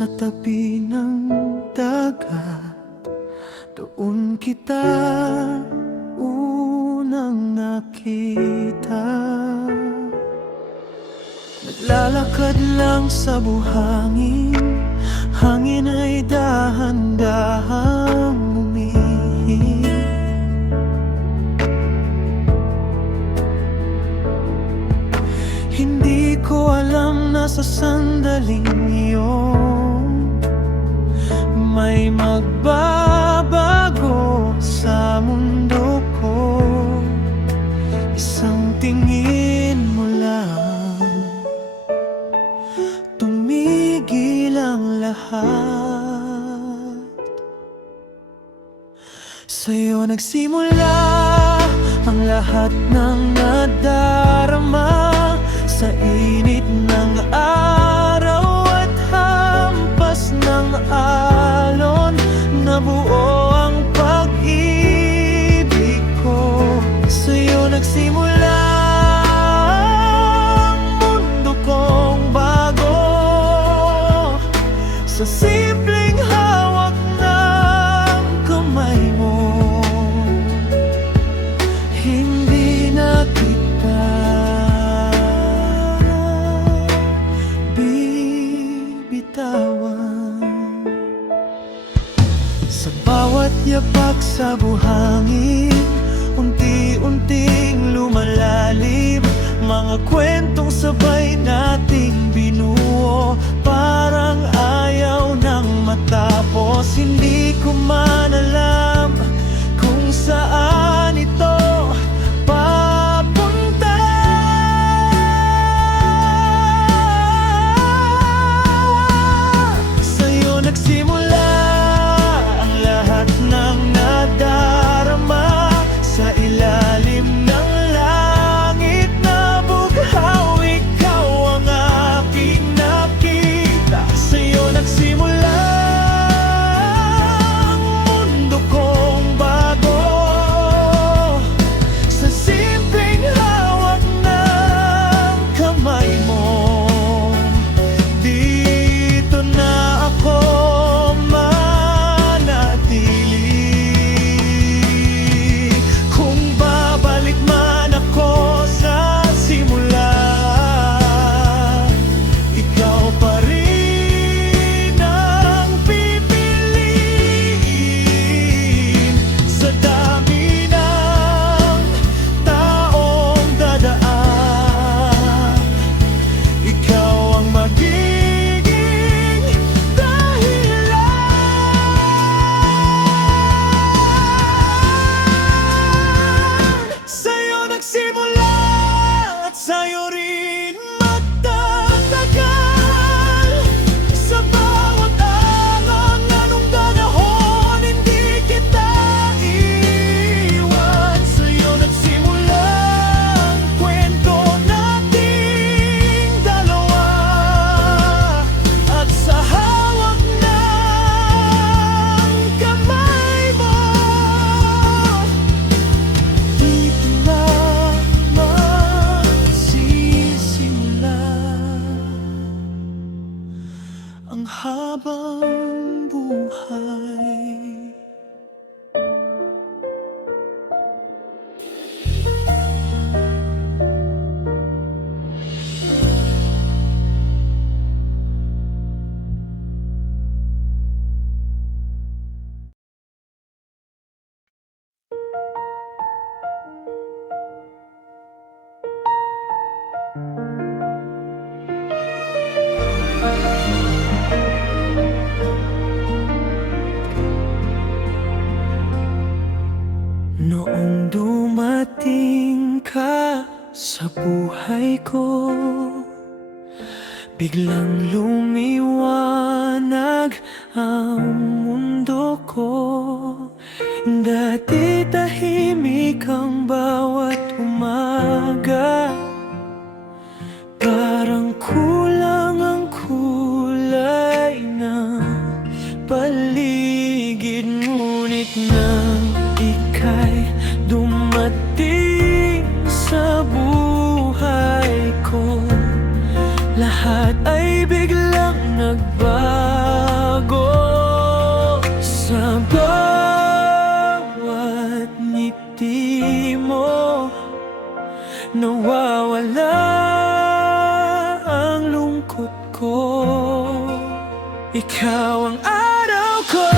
sa tabi ng dagat. Doon kita unang nakita. Naglalakad lang sa buhangin, hangin ay dahan-dahang umihip. Hindi ko alam na sa sandaling iyon may magbabago sa mundo ko. Isang tingin mo lang, tumigil ang lahat. Sa'yo nagsimula ang lahat ng nadarama. Sa init ng araw at hampas ng alon, nabuo ang pag-ibig ko. Sa'yo nagsimula ang mundo kong bago. Sa simpleng hawak ng kamay mo, hindi na kita bibitawan. Sa bawat yapak sa buhangin, unti-unting lumalalim mga kwentong sabay nating binuo. Parang ayaw nang matapos, hindi ko man alam kung saan ito papunta. Sa'yo nagsimula ang lahat ng nadarama. Sa ilalim ng langit na bughaw, ikaw ang aking nakita. Sa'yo nagsimula ang mundo kong bago. Sa simpleng hawak ng kamay mo, dito na ako manatili. Kung babalik man ako sa simula, ikaw pa rin ang pipiliin. Sa dami ng taong dadaan, ikaw ang magiging dahilan. Sa'yo nagsimula at sa'yo rin magtatagal. Sa bawat alon, anong ganahon, hindi kita iwan. Sa'yo nagsimula ang kwento nating dalawa. At sa hawak ng kamay mo, dito na magsisimula ang habang buhay. Noong dumating ka sa buhay ko, biglang lumiwanag ang mundo ko. Dati tahimik ang bawat umaga, parang kulang ang kulay ng paligid. Ngunit nang ika'y dumating sa buhay ko, lahat ay biglang nagbago. nagbabago sa bawat ngiti mo. Nawawala ang lungkot ko. Ikaw ang araw ko,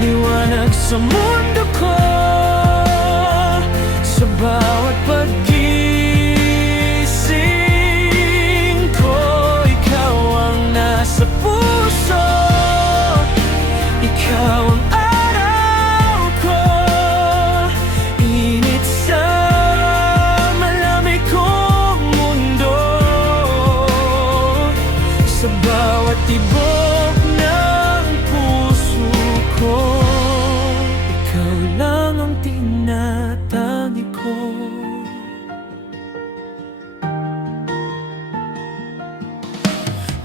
liwanag sa mundo ko. Sa bawat paggising ko, ikaw ang nasa puso. Ikaw ang araw ko, init sa malamig kong mundo. Sa bawat tibok ng puso ko, ikaw lang ang tinatangi ko.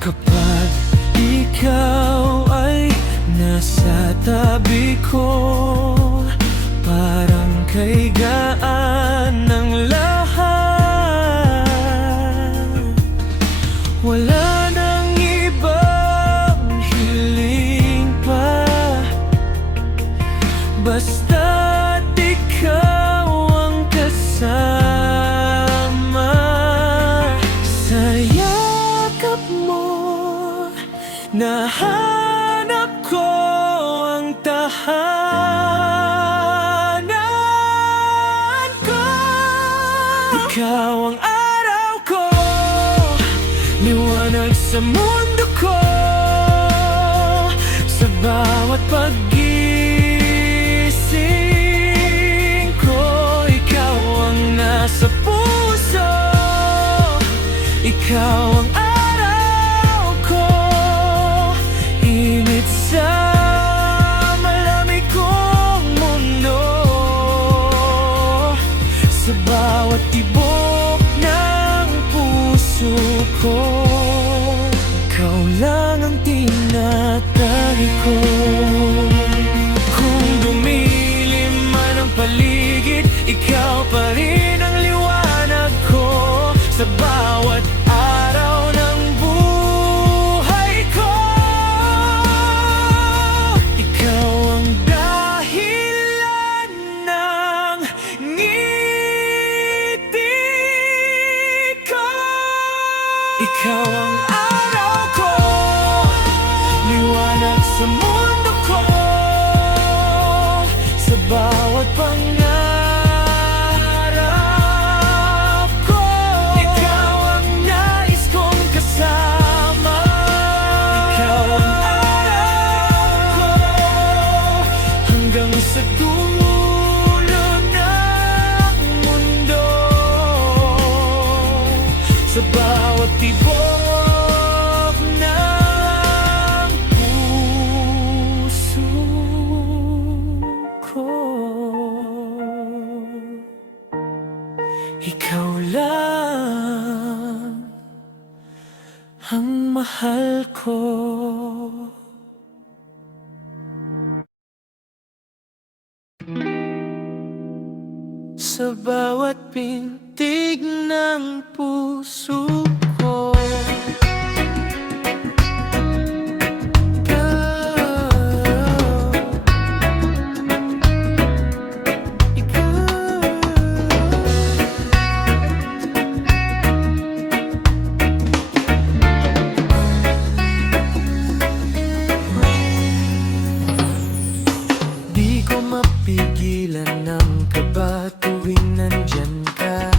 Kapag ikaw ay nasa tabi ko, parang kay gaan ng lahat. Wala nang ibang hiling pa, basta't ikaw ang kasama. Sa yakap mo, nahanap ko ang tahanan ko. Ikaw ang araw ko, liwanag sa mundo ko. Sa bawat paggising ko, ikaw ang nasa puso. Ikaw ang araw ko, init sa malamig kong mundo. Sa bawat tibok ng puso ko, ikaw lang ang tinatangi ko. Kung dumilim man ang paligid, ikaw pa rin ang liwanag ko. Sa bawat araw ng buhay ko, ikaw ang dahilan ng ngiti ko. Ikaw ang araw ko, liwanag sa mundo ko. Sa bawat pangarap ko, ikaw ang nais kong kasama. Ikaw ang araw ko, hanggang sa dulo ng mundo. Sa bawat tibok ng puso ko, ikaw lang ang mahal ko. Sa bawat pintig ng puso ko, di ko mapigilan ng kaba tuwing nandyan ka.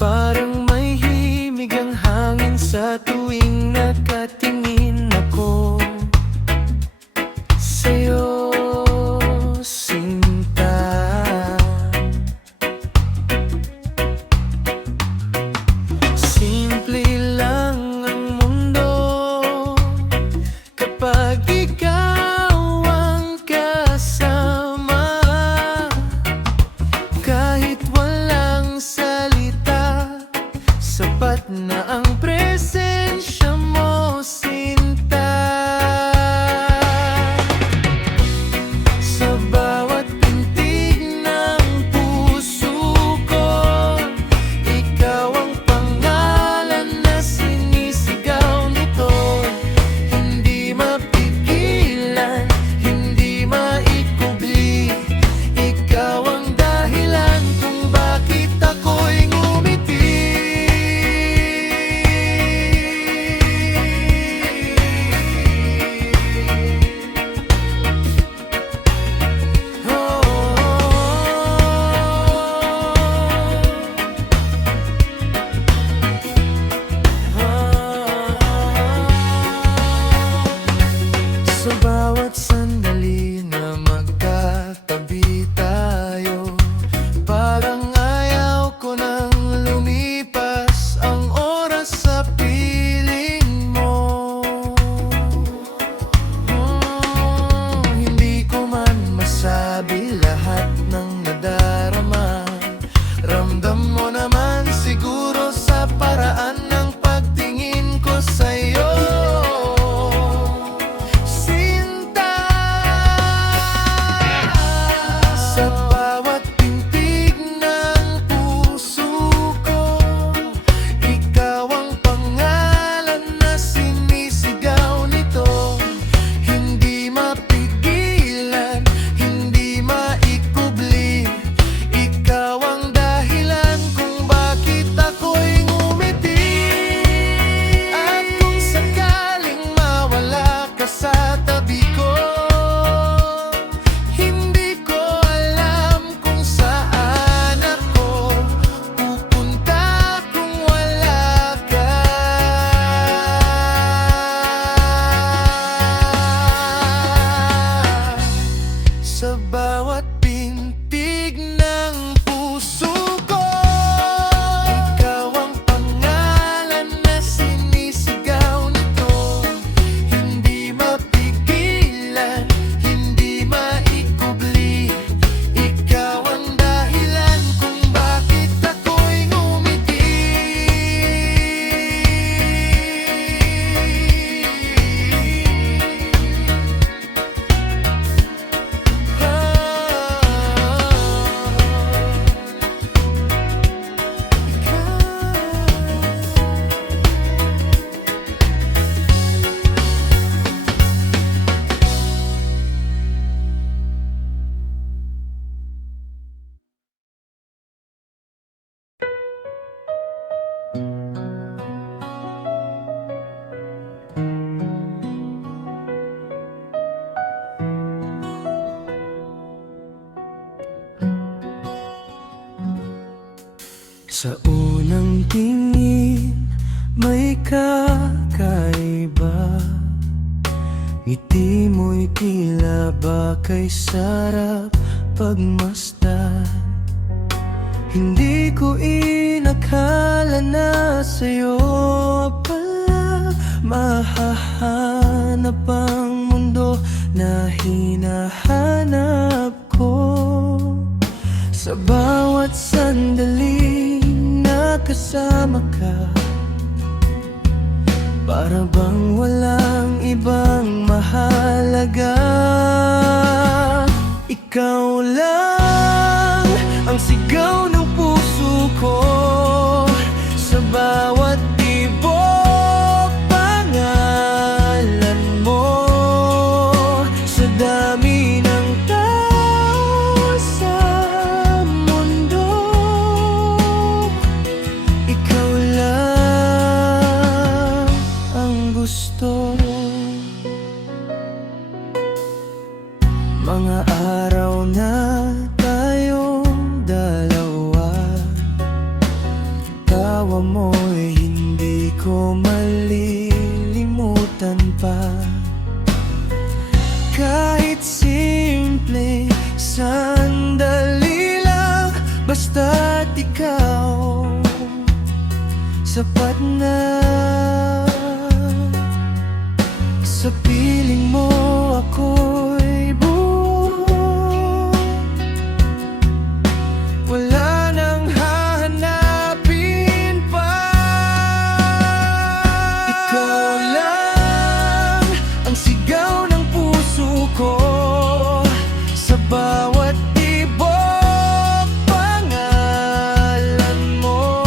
Parang may himig ang hangin sa tuwing nakatingin ako sa'yo, sinta. Simple lang ang mundo kapag ikaw ang kasama. Kahit walang salita, sapat na ang presensya mo. Sa unang tingin, may kakaiba. Ngiti mo'y tila ba kay sarap pagmasdan. Hindi ko inakala na sa'yo pala mahahanap ang mundo na hinahanap ko. Sa bawat sandali na kasama ka, para bang walang ibang mahalaga. Ikaw lang ang sigaw ng puso ko, sa bawat tibok pangalan mo. Sa dami ng tao sa mundo, ikaw lang ang gusto. Mga araw na tayong dalawa, tawa mo'y hindi ko malilimutan pa. Kahit simple sandali lang, basta't ikaw sapat na. Sa piling mo ako'y buo, wala nang hahanapin pa. Ikaw lang ang sigaw ng puso ko, sa bawat tibok pangalan mo.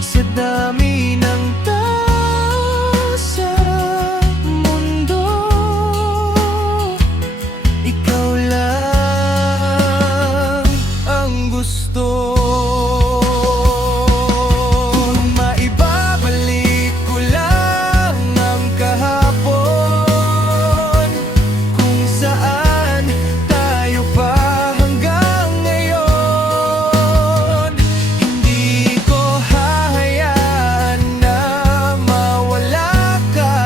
Sa dami ng tao sa mundo, ikaw lang ang gusto. Kung maibabalik ko lang ang kahapon, kung saan tayo pa hanggang ngayon, hindi ko hahayaan na mawala ka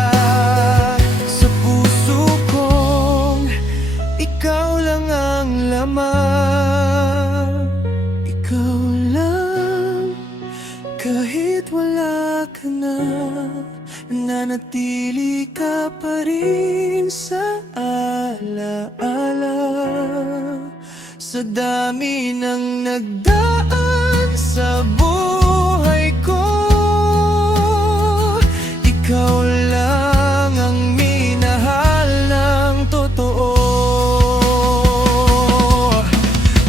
sa puso kong. Ikaw lang ang laman, ikaw lang. Kahit wala ka na, nananatili ka pa rin sa alaala. Sa dami ng nagdaan sa buhay ko, ikaw lang ang minahal ng totoo.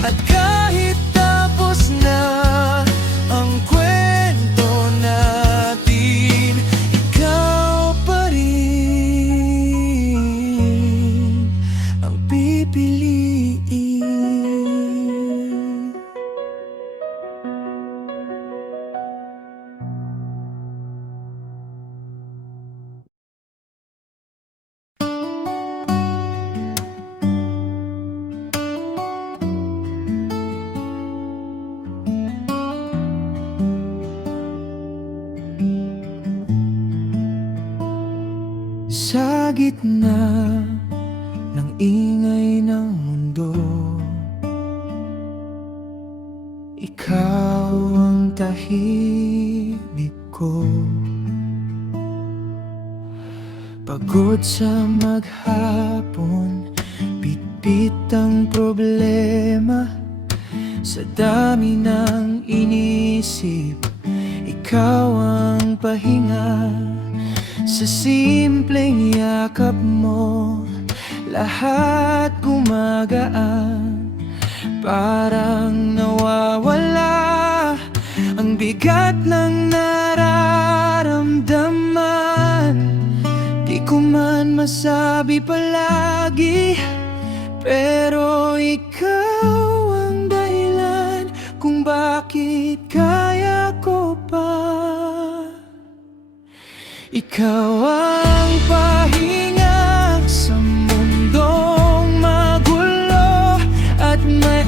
At kahit tapos na ang kwento natin, ikaw pa rin ang pipiliin. Sa gitna ng ingay ng mundo, ikaw ang tahimik ko. Pagod sa maghapon, bitbit ang problema. Sa dami ng inisip, ikaw ang pahinga. Sa simpleng yakap mo, lahat gumagaan. Parang nawawala ang bigat ng nararamdaman. Di ko man masabi palagi, pero ikaw ang dahilan kung bakit kaya ko pa. Ikaw ang pahinga sa mundong magulo at maingay.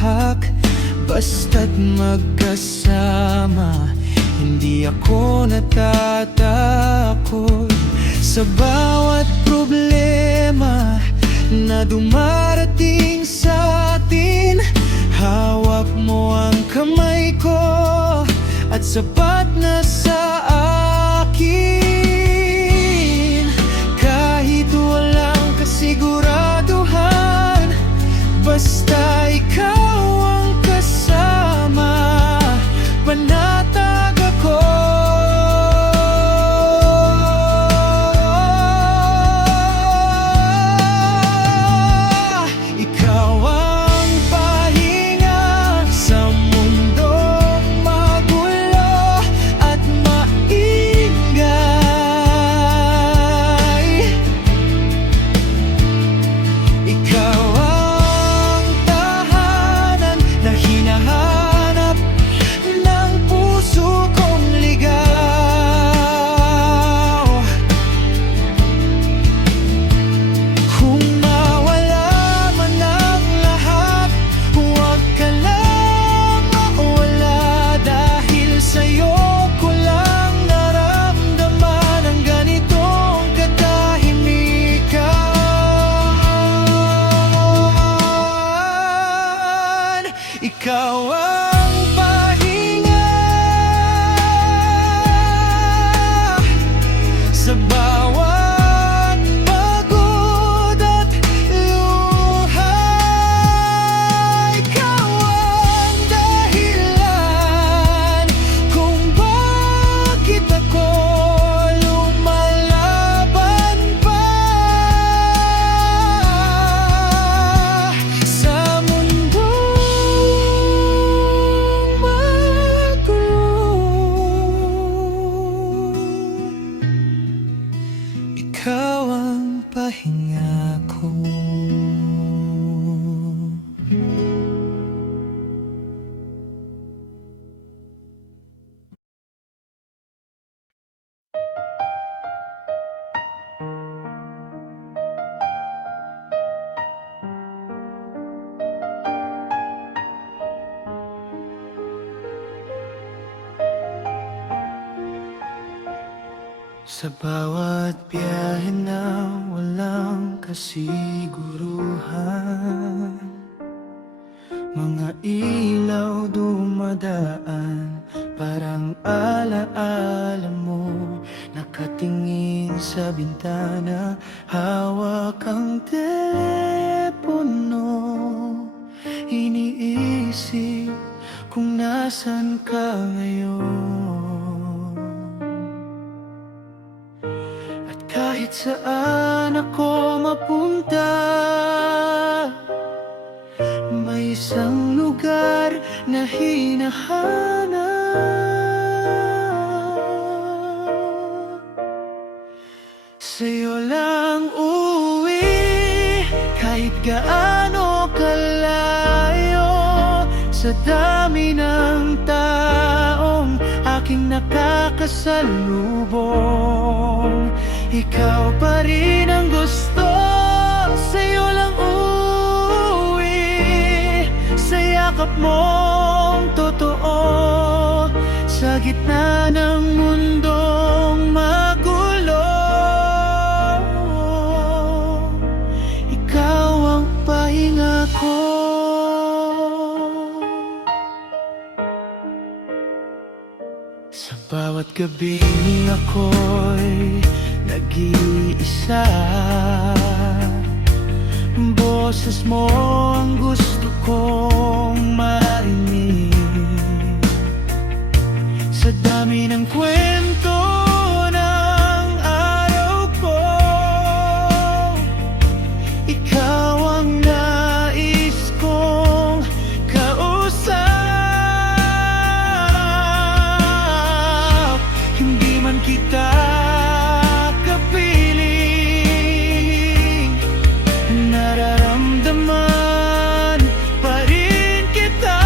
tinahak. Basta't magkasama, hindi ako natatakot sa bawat problema na dumarating sa atin. Hawak mo ang kamay ko at sapat na sa akin. Kahit walang kasiguraduhan, basta ikaw ang kasama, panatag ako. Ikaw ang pahinga sa mundong magulo at maingay. Ikaw ang tahanan na hinahanap ng puso kong ligaw. Kung mawala man ang lahat, huwag ka lang mawala. Dahil sa'yo ko lang naramdaman ang ganitong katahimikan. Ikaw ang pahinga sa bawat pagod at luha. Ikaw ang dahilan kung bakit ako lumalaban pa sa mundong magulo. Ikaw ang pahinga ko. Sa bawat biyahe na walang kasiguruhan, mga ilaw dumadaan, parang alaala mo. Nakatingin sa bintana, hawak ang telepono. Iniisip kung nasan ka ngayon. Kahit saan ako mapunta, may isang lugar na hinahanap. Sa'yo lang uuwi, kahit gaano kalayo. Sa dami ng taong aking nakakasalubong, ikaw pa rin ang gusto. Sa'yo lang uuwi, sa yakap mong totoo. Sa gitna ng mundong magulo, ikaw ang pahinga ko. Sa bawat gabing ako'y nag-iisa, boses mo ang gusto kong marinig. Sa dami ng kwento ng araw ko, ikaw ang nais kong kausap. Hindi man kita kapiling, nararamdaman pa rin kita.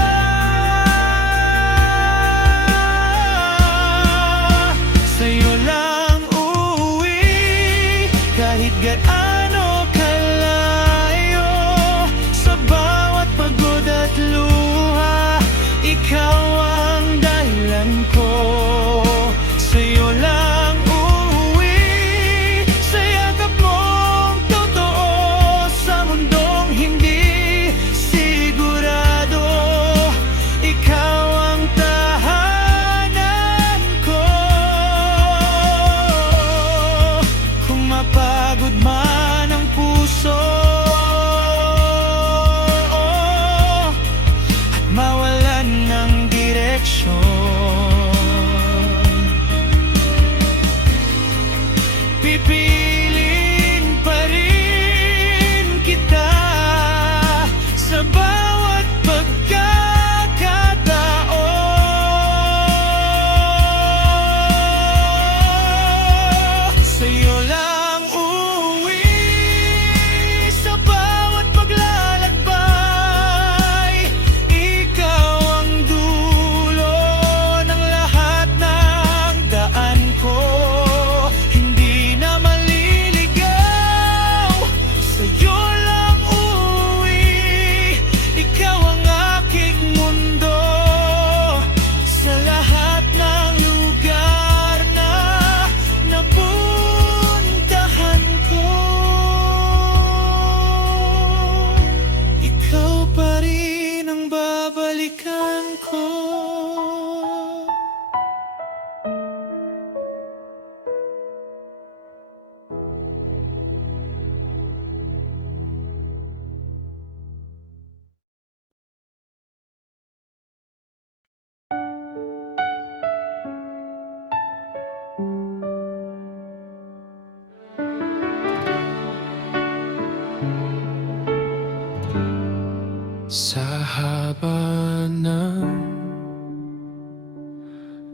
Sa haba ng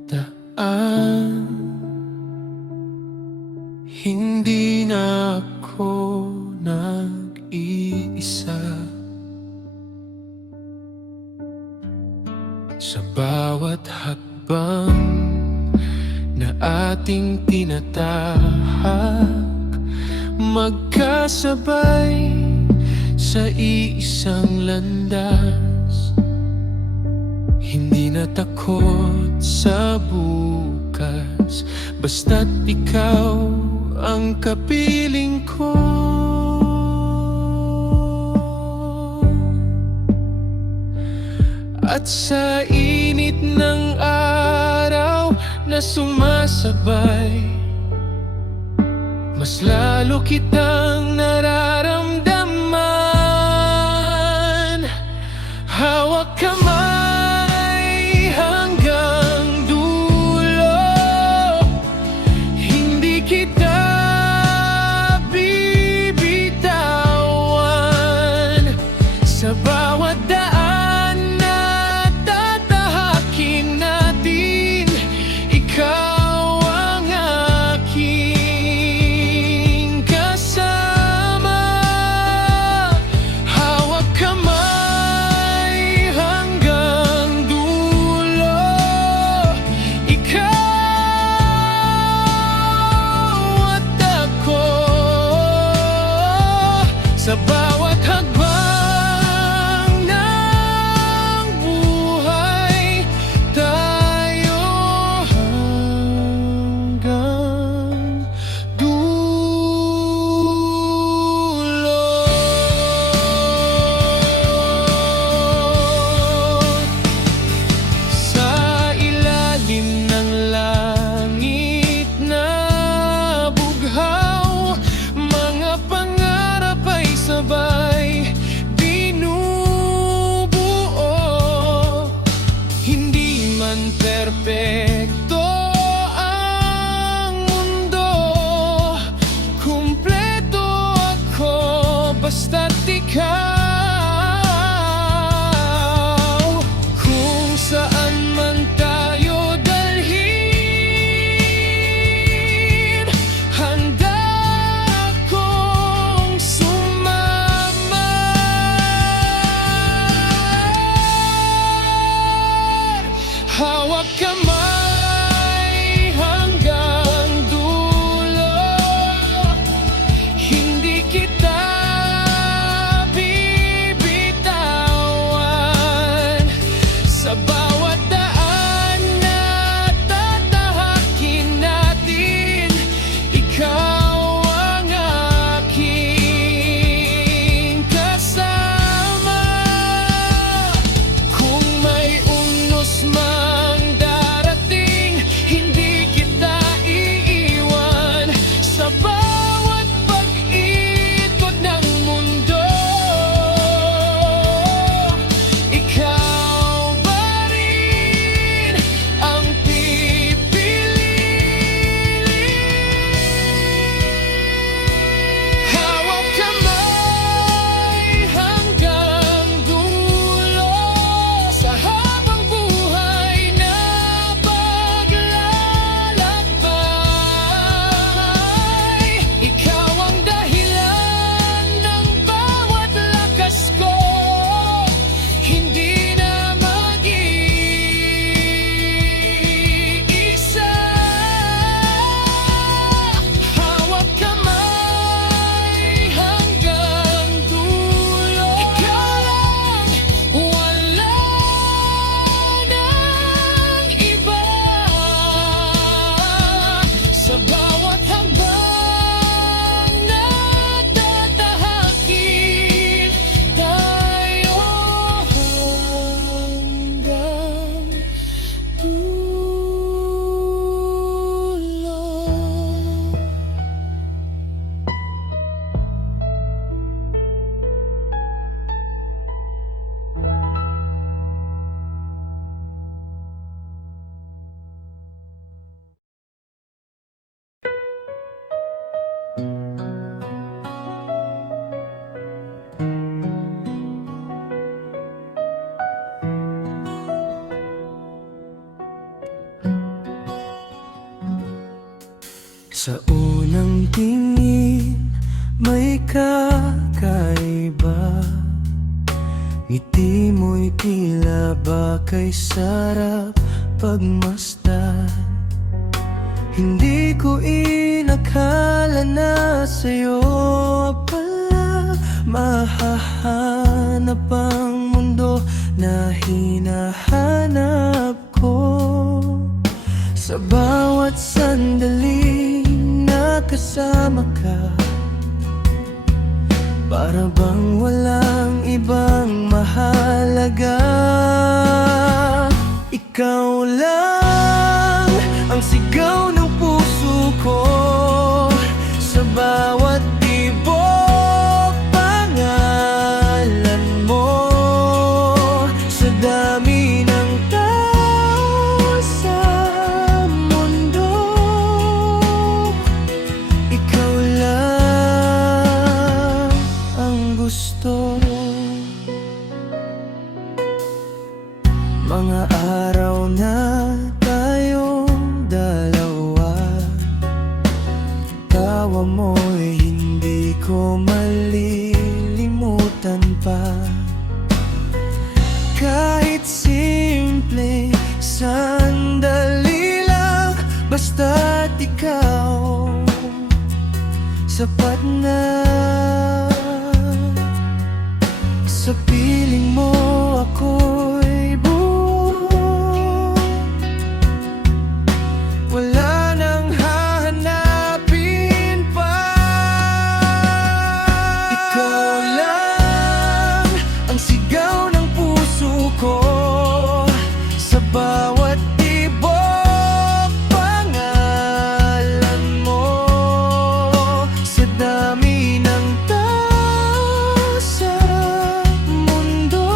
daan, hindi na ako nag-iisa. Sa bawat hakbang na ating tinatahak, magkasabay sa iisang landas. Hindi na takot sa bukas, basta't ikaw ang kapiling ko. At sa init ng araw na sumasabay, mas lalo kitang nararamdaman. Hawak kamay hanggang dulo, hindi kita bibitawan. Sa bawat daan na tatahakin natin, ikaw ang aking kasama. Hawak kamay hanggang dulo, ikaw at ako. Sa bawat hakbang ng buhay, tayo hanggang dulo. Sa ilalim ng langit na bughaw, mga pangarap ay sabay binubuo. Hindi man perpekto ang mundo, kumpleto ako basta't ikaw. Kung saan man tayo dalhin, handa akong sumama. Hawak kamay hanggang dulo, hindi kita bibitawan. Sa unang tingin, may kakaiba. Ngiti mo'y tila ba kay sarap pagmasdan. Hindi ko inakala na sa'yo pala mahahanap ang mundo na hinahanap ko. Sa bawat sandali na kasama ka, para bang walang ibang mahalaga. Ikaw lang ang sigaw ng puso ko, sa bawat tibok pangalan mo. Sa dami ng tao sa mundo, ikaw lang ang gusto. Mga araw na tayong dalawa, tawa mo'y hindi ko malilimutan pa. Kahit simple sandali lang, basta't ikaw, sapat na. Sa piling mo ako'y buo, wala nang hahanapin pa. Ikaw lang ang sigaw ng puso ko, sa bawat tibok pangalan mo. Sa dami ng tao sa mundo,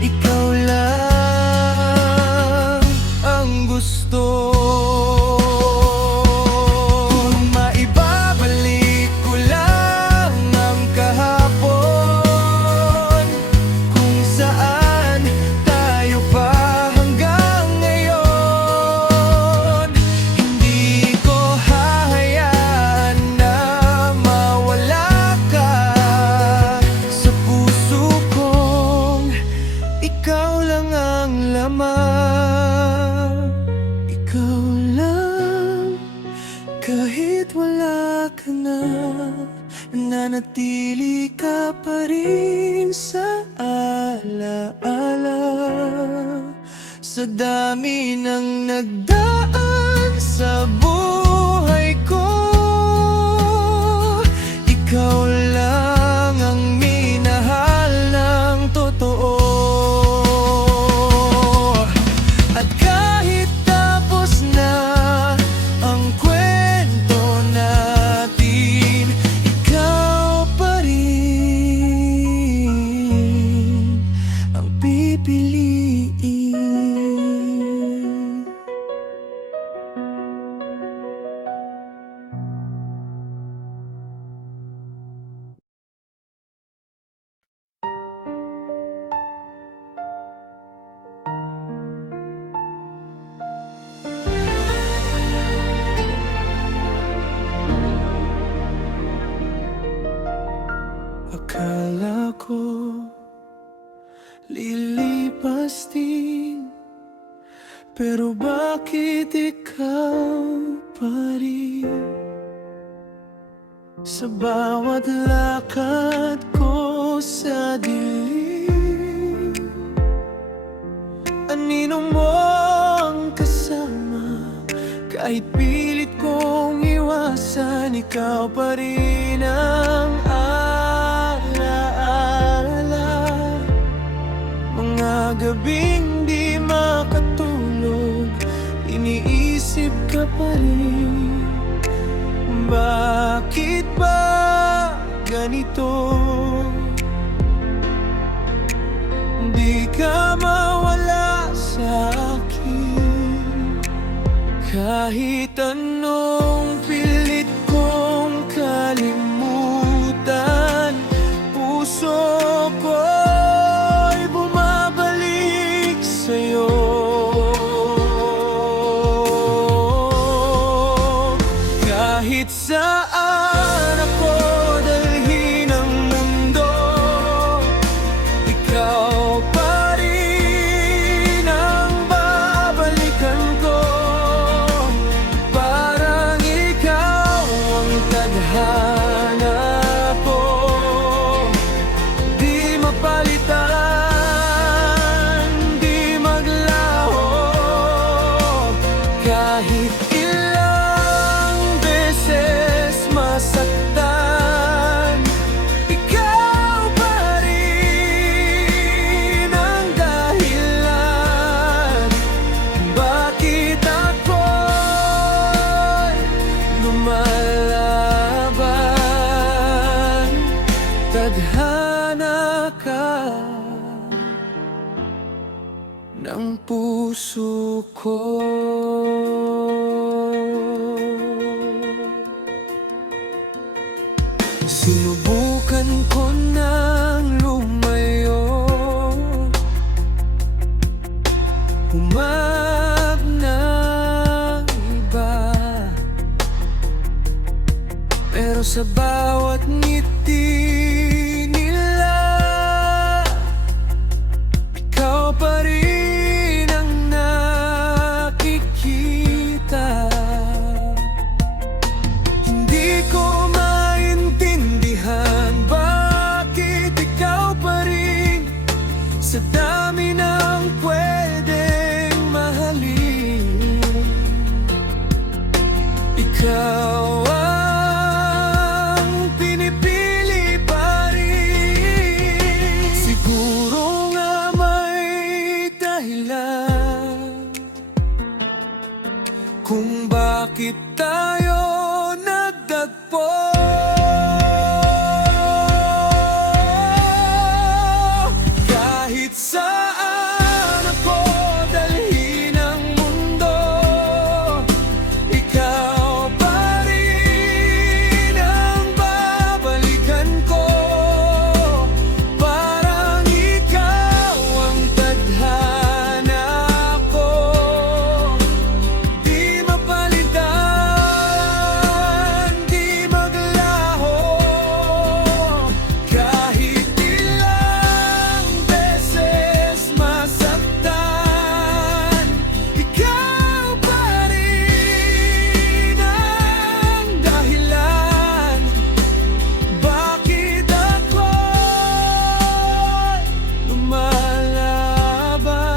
ikaw lang ang gusto. Kung maibabalik ko lang ang kahapon, kung saan tayo pa hanggang ngayon, hindi ko hahayaan na mawala ka sa puso kong. Ikaw lang ang laman, ikaw lang. Kahit wala ka na, nananatili ka pa rin sa alaala. Sa dami ng nagdaan sa buhay ko, ikaw lang ang minahal ng totoo. At kahit tapos na ang kwento natin, ikaw pa rin ang pipiliin. Akala ko lilipas din, pero bakit ikaw pa rin? Sa bawat lakad ko sa dilim, anino mo ang kasama. Kahit pilit kong iwasan, ikaw pa rin ang alaala. Mga gabing di makatulog, iniisip ka pa rin. Bakit ba ganito? Di ka mawala sa akin. Kahit anong pilit kong kalimutan, puso ko'y bumabalik sa'yo. Tadhana ka ng puso ko. Sinubukan ko ng lumayo, humanap ng iba, pero sa bawat ngiti nila, ikaw pa rin ang nakikita. Hindi ko maintindihan bakit ikaw pa rin, sa dami ng pwedeng mahalin, ikaw ang pinipili pa rin. Siguro nga may dahilan kung bakit tayo nagtagpo. Kahit saan ako dalhin ng mundo, ikaw pa rin ang babalikan ko. Parang ikaw ang tadhana ko, di mapalitan, di maglaho. Kahit ilang beses masaktan, ikaw pa rin ang dahilan bakit ako'y lumalaban.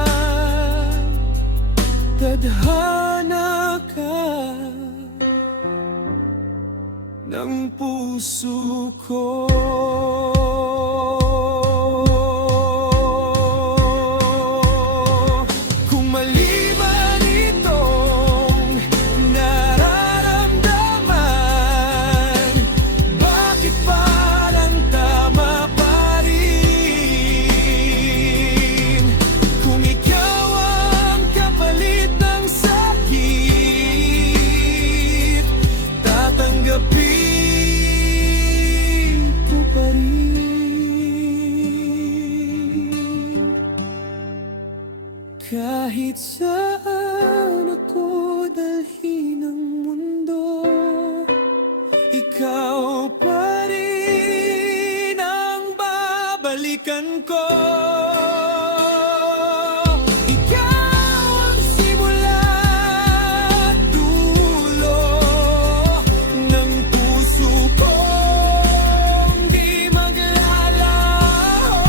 Tadhana ka ng puso ko. Kung mali man itong nararamdaman, bakit parang tama pa rin? Kung ikaw ang kapalit ng sakit, tatanggapin ko pa rin. Kahit saan ako dalhin ng mundo, ikaw pa rin ang babalikan ko. Ikaw ang simula at dulo ng puso kong di maglalaho.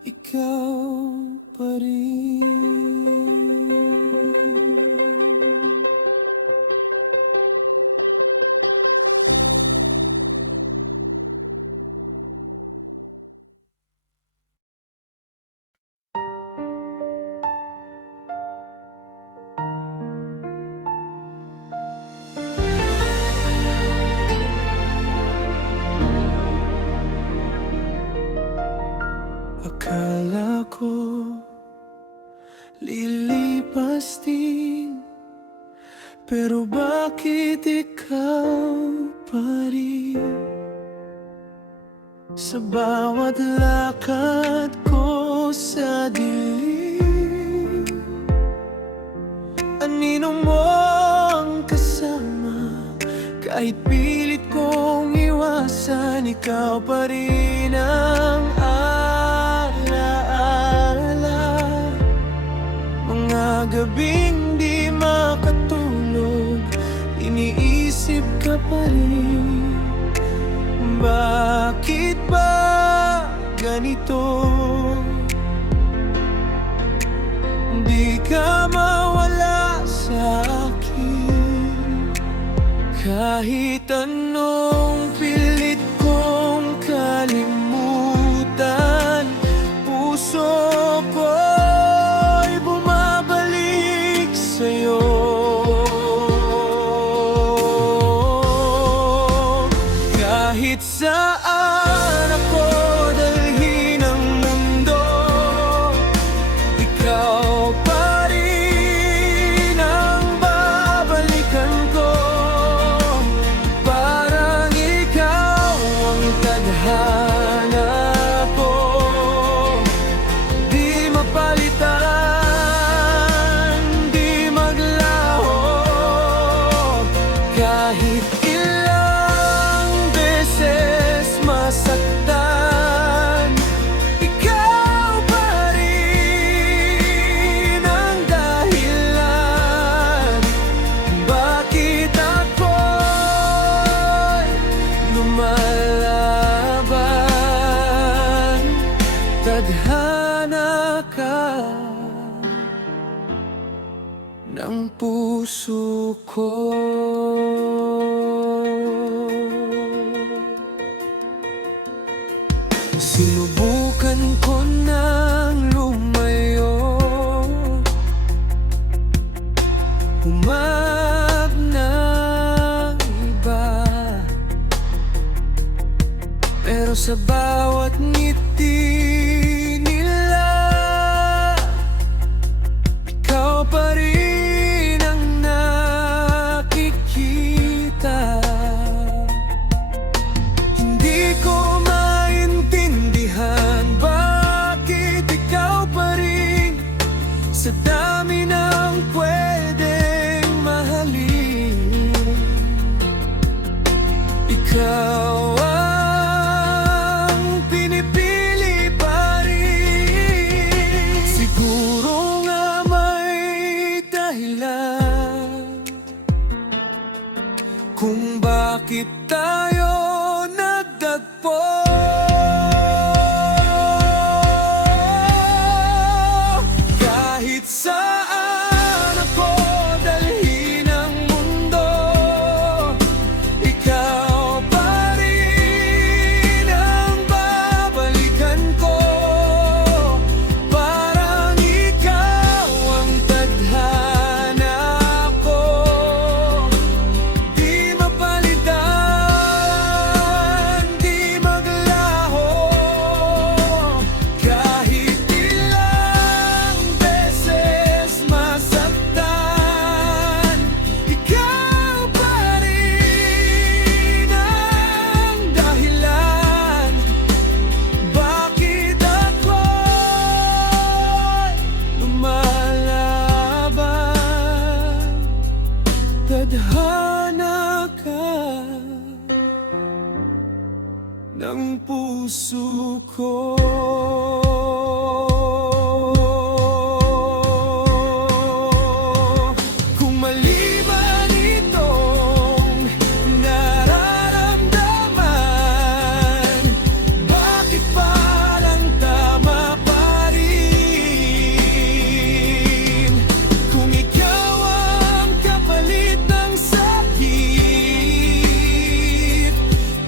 Ikaw pa rin. Akala ko lilipas din, pero bakit ikaw pa rin? Sa bawat lakad ko sa dilim, anino mo ang kasama. Kahit pilit kong iwasan, ikaw pa rin ang alaala. Mga gabing di makatulog, iniisip ka pa rin. Bakit ba ganito? Di ka mawala sa akin. Kahit anong pilit ko Kahit saan ako dalhin ng mundo, ikaw pa rin ang babalikan ko. Parang ikaw ang tadhana ko, di mapalitan, di maglaho. Kahit ilang beses masaktan, ikaw pa rin ang dahilan bakit ako'y lumalaban. Tadhana ka ng puso ko. Sinubukan ko nang lumayo, humanap ng iba, pero sa bawat ngiti nila, ikaw pa rin ang nakikita. Hindi ko maintindihan bakit ikaw pa rin sa dami ng pwedeng mahalin. Ikaw ang pinipili pa rin. Siguro nga may dahilan kung bakit tayo nagtagpo. Kahit saan ako dalhin ng mundo, ikaw pa rin ang babalikan ko. Parang ikaw ang tadhana ko, di mapalitan, di maglaho. Kahit ilang beses masaktan, ikaw pa rin ang dahilan bakit ako'y lumalaban. Tadhana ka ng puso ko. Kung maliban itong nararamdaman, bakit parang tama pa rin? Kung ikaw ang kapalit ng sakit,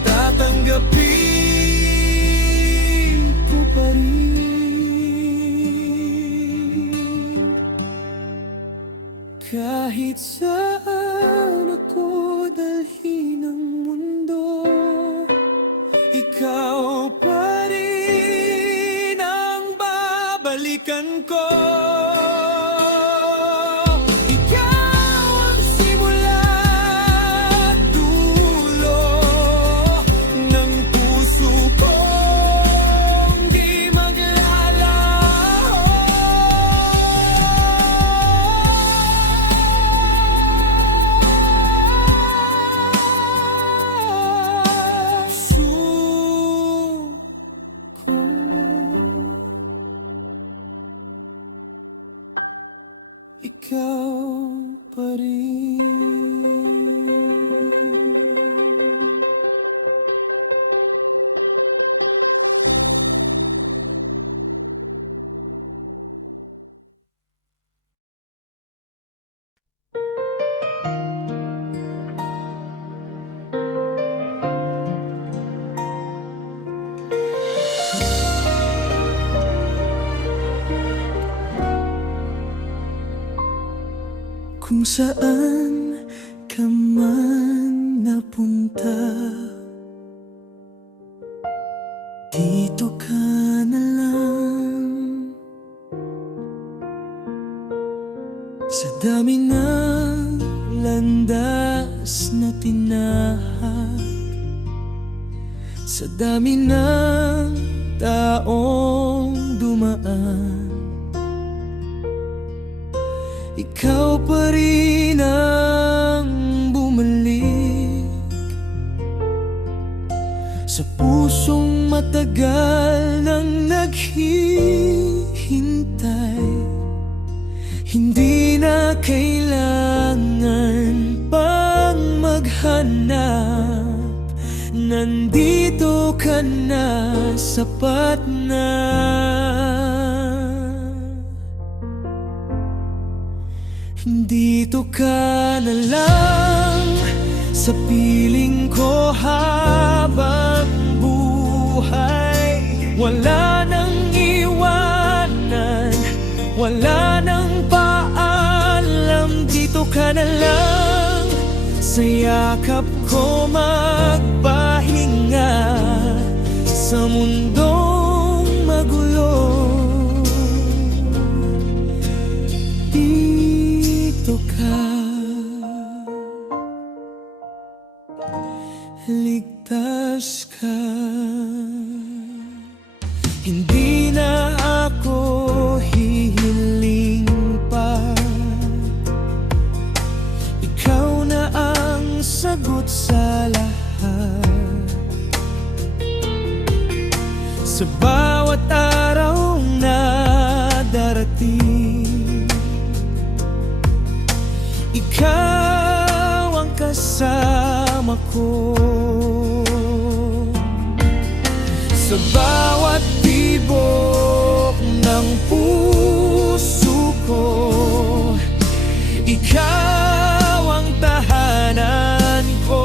tatanggapin ko pa rin. Kahit saan ako dalhin ng mundo, ikaw pa rin ang babalikan ko. Ikaw ang simula at dulo ng puso kong di maglalaho. Ikaw pa rin. Kung saan ka man napunta, Kung saan ka man napunta, ikaw pa rin ang dahilan bakit ako'y lumalaban. Tadhana ka ng puso ko. Kahit saan ako dalhin ng mundo, ikaw pa rin ang babalikan ko. Parang ikaw ang kapalit ng sakit, tatanggapin ko pa rin. Kahit ilang beses masaktan, ikaw pa rin ang dahilan bakit ako'y lumalaban. Tadhana ka ng puso ko. Kung saan ka man napunta, dami ng landas na tinahak, sa dami ng taong dumaan, ikaw pa rin ang bumalik sa pusong matagal nang naghihintay. Hindi na kailangan pang maghanap, nandito ka na, sapat na. Dito ka na lang sa piling ko habang buhay. Wala nang iwanan, wala nang paalam. Dito ka na lang sa yakap ko magpahinga sa mundong magulo. Dito ka, ligtas ka. Hindi na ako hihiling pa, ikaw na ang sagot sa lahat. Sa bawat araw na darating, ikaw ang kasama ko. Sa bawat tibok ng puso ko, ikaw ang tahanan ko.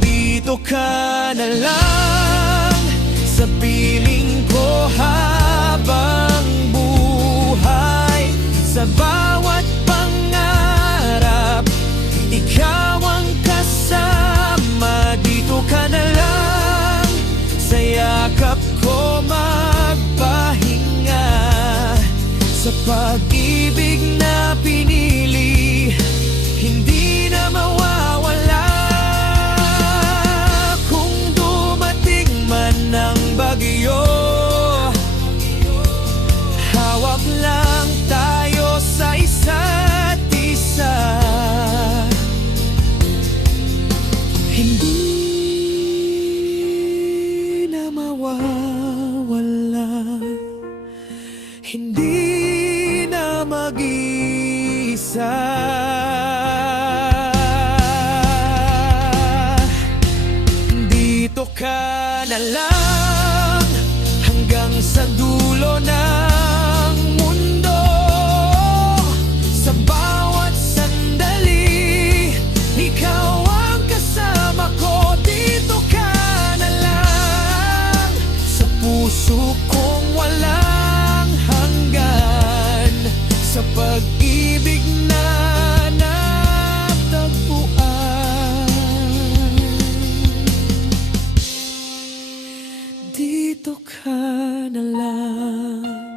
Dito ka na lang sa piling ko habang buhay. Sa bawat pangarap, ikaw ang kasama. Dito ka na lang sa yakap ko magpahinga sa pag-ibig na pinili, hindi na mawawala. Kung dumating man ang bagyo, hawak lang tayo sa isa't isa. Hindi na mawawala, hindi na mag-isa. Dito ka na lang hanggang sa dulo ng mundo. Sa bawat sandali, ikaw ang kasama ko. Dito ka na lang sa puso kong walang hanggan, sa pag-ibig na natagpuan. Dito ka na lang.